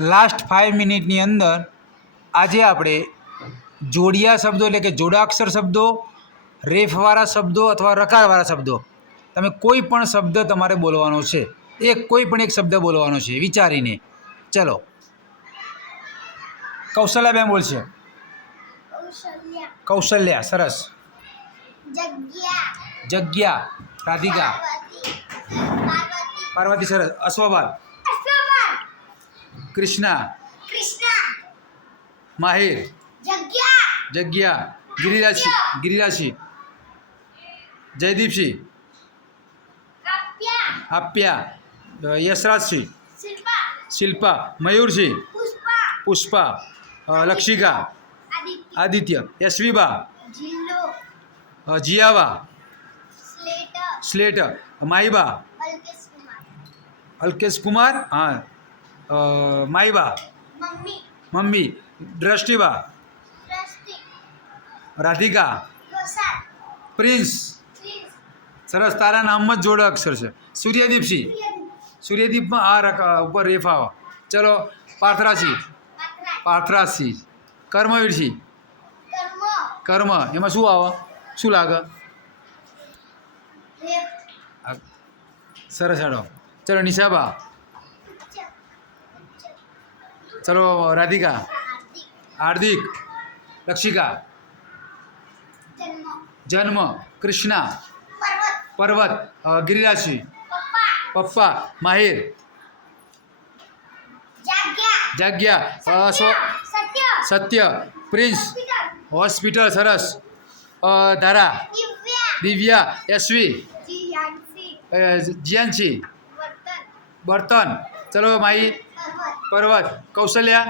Last 5 મિનિટની અંદર આજે આપણે જોડિયા શબ્દો એટલે કે જોડાક્ષર શબ્દો, રેફવાળા શબ્દો અથવા રકારવાળા શબ્દો, તમે કોઈ પણ શબ્દ તમારે બોલવાનો છે. કોઈ પણ એક શબ્દ બોલવાનો છે વિચારીને. ચલો, કૌશલ્યાબેન બોલશે. કૌશલ્યા, સરસ. જગ્યા, રાધિકા. પાર્વતી, સરસ. અશ્વપાલ. કૃષ્ણા. માહિર. જગ્યા. ગિરિરાજસિંહ. જયદીપસિંહ. આપ્યા. યશરાજસિંહ. શિલ્પા. મયુરસિંહ. પુષ્પા. લક્ષિકા. આદિત્ય. યશવીબા. જીયાવા. સ્લેટર. માહીબા. અલ્કેશ કુમાર. હા. માહીબા. મમ્મી. દ્રષ્ટિબા. રાધિકા. પ્રિન્સ. સરસ, તારા નામમાં જ જોડે અક્ષર છે. સૂર્યદીપસિંહ. સૂર્યદીપમાં ઉપર રેફ આવે. ચલો, પાર્થરાજસિંહ. કર્મવીરસિંહ. કર્મ, એમાં શું આવે? શું લાગે? સરસ, હેડો. ચલો, નિશાબા. ચલો, રાધિકા. હાર્દિક. લક્ષિકા. જન્મ. કૃષ્ણા. પર્વત. ગિરિરાજસિંહ. પપ્પા. માહિર. જગ્યા. સત્ય. પ્રિન્સ. હોસ્પિટલ, સરસ. ધારા. દિવ્યા. યશવી. જીયાનસિંહ. બર્તન. ચલો, માહી. પર્વત. કૌશલ્યા.